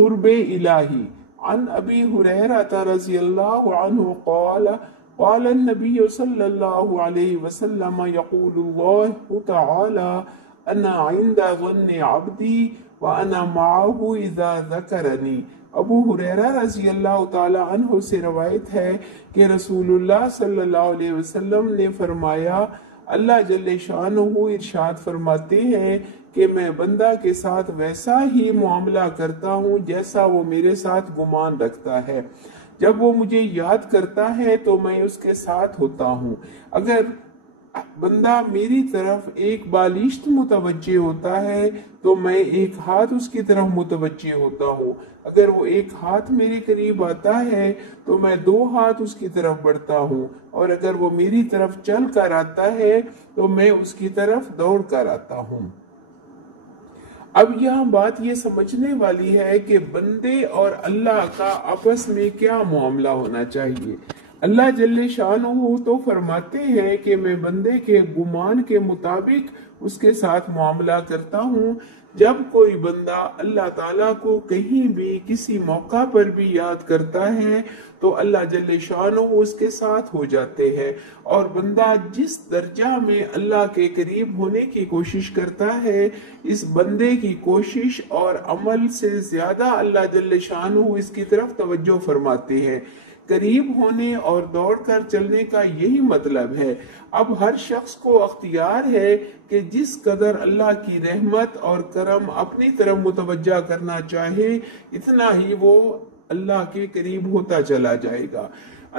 قرب الہی عن ابی ہریرہ رضی اللہ عنہ قال النبی صلی اللہ علیہ وسلم یقول اللہ تعالی انا عند ظن عبدی وانا معه اذا ذکرنی۔ ابو ہریرہ رضی اللہ تعالی عنہ سے روایت ہے کہ رسول اللہ صلی اللہ علیہ وسلم نے فرمایا، اللہ جل شانہ ارشاد فرماتے ہیں کہ میں بندہ کے ساتھ ویسا ہی معاملہ کرتا ہوں جیسا وہ میرے ساتھ گمان رکھتا ہے۔ جب وہ مجھے یاد کرتا ہے تو میں اس کے ساتھ ہوتا ہوں۔ اگر بندہ میری طرف ایک بالشت متوجہ ہوتا ہے تو میں ایک ہاتھ اس کی طرف متوجہ ہوتا ہوں۔ اگر وہ ایک ہاتھ میرے قریب آتا ہے تو میں 2 ہاتھ اس کی طرف بڑھتا ہوں، اور اگر وہ میری طرف چل کر آتا ہے تو میں اس کی طرف دوڑ کر آتا ہوں۔ اب یہاں بات یہ سمجھنے والی ہے کہ بندے اور اللہ کا آپس میں کیا معاملہ ہونا چاہیے۔ اللہ جل شانہ تو فرماتے ہیں کہ میں بندے کے گمان کے مطابق اس کے ساتھ معاملہ کرتا ہوں۔ جب کوئی بندہ اللہ تعالیٰ کو کہیں بھی کسی موقع پر بھی یاد کرتا ہے تو اللہ جل شانہ اس کے ساتھ ہو جاتے ہیں، اور بندہ جس درجہ میں اللہ کے قریب ہونے کی کوشش کرتا ہے، اس بندے کی کوشش اور عمل سے زیادہ اللہ جل شانہ اس کی طرف توجہ فرماتے ہیں۔ قریب ہونے اور دوڑ کر چلنے کا یہی مطلب ہے۔ اب ہر شخص کو اختیار ہے کہ جس قدر اللہ کی رحمت اور کرم اپنی طرف متوجہ کرنا چاہے، اتنا ہی وہ اللہ کے قریب ہوتا چلا جائے گا۔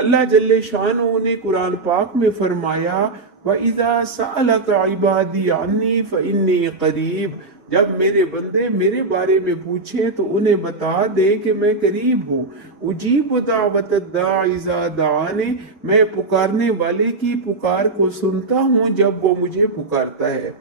اللہ جل شانہ نے قرآن پاک میں فرمایا، وَإِذَا سَأَلَكَ عِبَادِي عَنِّي فَإِنِّي قَرِيبٌ۔ جب میرے بندے میرے بارے میں پوچھیں تو انہیں بتا دے کہ میں قریب ہوں۔ اجیب دعوت الداعی اذا دعانی، میں پکارنے والے کی پکار کو سنتا ہوں جب وہ مجھے پکارتا ہے۔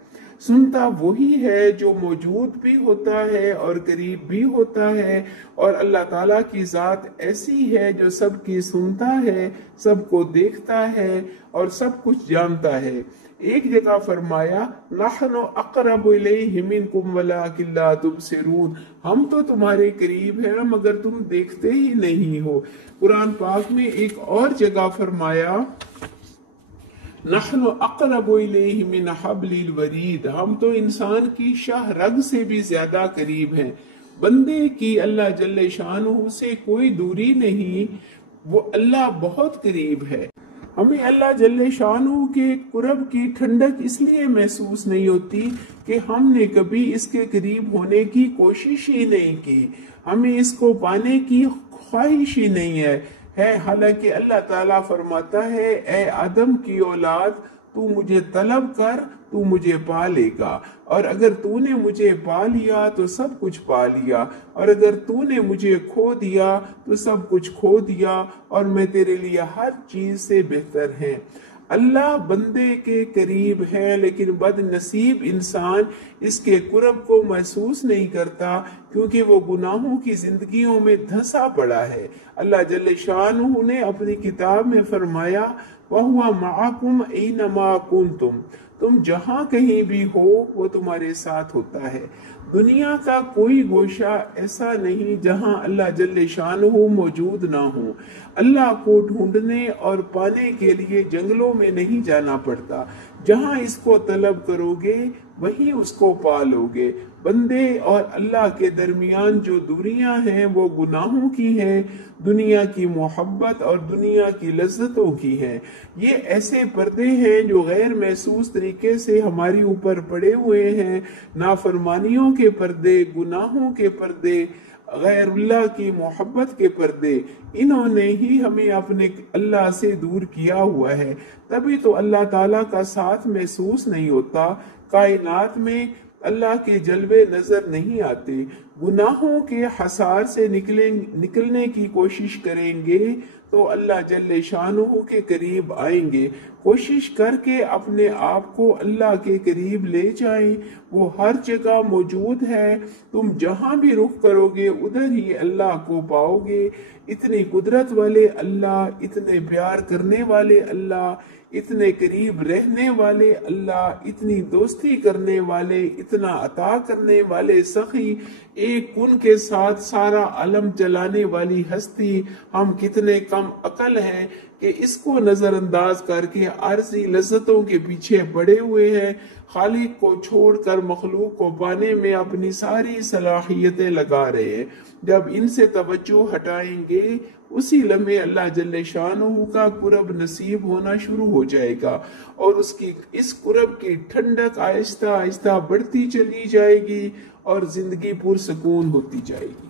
سنتا وہی ہے جو موجود بھی ہوتا ہے اور قریب بھی ہوتا ہے، اور اللہ تعالیٰ کی ذات ایسی ہے جو سب کی سنتا ہے، سب کو دیکھتا ہے اور سب کچھ جانتا ہے۔ ایک جگہ فرمایا، نحن اقرب الیہ منکم ولکن لا تبصرون، ہم تو تمہارے قریب ہیں مگر تم دیکھتے ہی نہیں ہو۔ قرآن پاک میں ایک اور جگہ فرمایا، نحن اقرب الیہ من حبل الورید، ہم تو انسان کی شاہ رگ سے بھی زیادہ قریب ہیں۔ بندے کی اللہ جل شانہ سے کوئی دوری نہیں، وہ اللہ بہت قریب ہے۔ ہمیں اللہ جل شانہ کے قرب کی ٹھنڈک اس لیے محسوس نہیں ہوتی کہ ہم نے کبھی اس کے قریب ہونے کی کوشش ہی نہیں کی، ہمیں اس کو پانے کی خواہش ہی نہیں ہے۔ حالانکہ اللہ تعالیٰ فرماتا ہے، اے آدم کی اولاد، تو مجھے طلب کر، تو مجھے پا لے گا، اور اگر تو نے مجھے پا لیا تو سب کچھ پا لیا، اور اگر تو نے مجھے کھو دیا تو سب کچھ کھو دیا، اور میں تیرے لیے ہر چیز سے بہتر ہے۔ اللہ بندے کے قریب ہے، لیکن بد نصیب انسان اس کے قرب کو محسوس نہیں کرتا کیونکہ وہ گناہوں کی زندگیوں میں دھنسا پڑا ہے۔ اللہ جل شانہ نے اپنی کتاب میں فرمایا، وَهُوَ مَعَكُمْ أَيْنَمَا كُنْتُمْ، تم جہاں کہیں بھی ہو وہ تمہارے ساتھ ہوتا ہے۔ دنیا کا کوئی گوشہ ایسا نہیں جہاں اللہ جل شانہ موجود نہ ہو۔ اللہ کو ڈھونڈنے اور پانے کے لیے جنگلوں میں نہیں جانا پڑتا، جہاں اس کو طلب کرو گے وہیں اس کو پا لو گے۔ بندے اور اللہ کے درمیان جو دوریاں ہیں وہ گناہوں کی ہیں، دنیا کی محبت اور دنیا کی لذتوں کی ہیں۔ یہ ایسے پردے ہیں جو غیر محسوس طریقے سے ہماری اوپر پڑے ہوئے ہیں، نافرمانیوں کے پردے، گناہوں کے پردے، غیر اللہ کی محبت کے پردے، انہوں نے ہی ہمیں اپنے اللہ سے دور کیا ہوا ہے۔ تبھی تو اللہ تعالیٰ کا ساتھ محسوس نہیں ہوتا۔ کائنات میں اللہ کے جلوے نظر نہیں آتے۔ گناہوں کے حصار سے نکلنے کی کوشش کریں گے تو اللہ جل شانہ کے قریب آئیں گے۔ کوشش کر کے اپنے آپ کو اللہ کے قریب لے جائیں، وہ ہر جگہ موجود ہے، تم جہاں بھی رخ کرو گے ادھر ہی اللہ کو پاؤ گے۔ اتنی قدرت والے اللہ، اتنے پیار کرنے والے اللہ، اتنے قریب رہنے والے اللہ، اتنی دوستی کرنے والے، اتنا عطا کرنے والے سخی، ایک کن کے ساتھ سارا عالم چلانے والی ہستی، ہم کتنے کم عقل ہیں کہ اس کو نظر انداز کر کے عارضی لذتوں کے پیچھے پڑے ہوئے ہیں، خالق کو چھوڑ کر مخلوق کو پانے میں اپنی ساری صلاحیتیں لگا رہے ہیں۔ جب ان سے توجہ ہٹائیں گے اسی لمحے اللہ جل شانہ کا قرب نصیب ہونا شروع ہو جائے گا، اور اس قرب کی ٹھنڈک آہستہ آہستہ بڑھتی چلی جائے گی اور زندگی پرسکون ہوتی جائے گی۔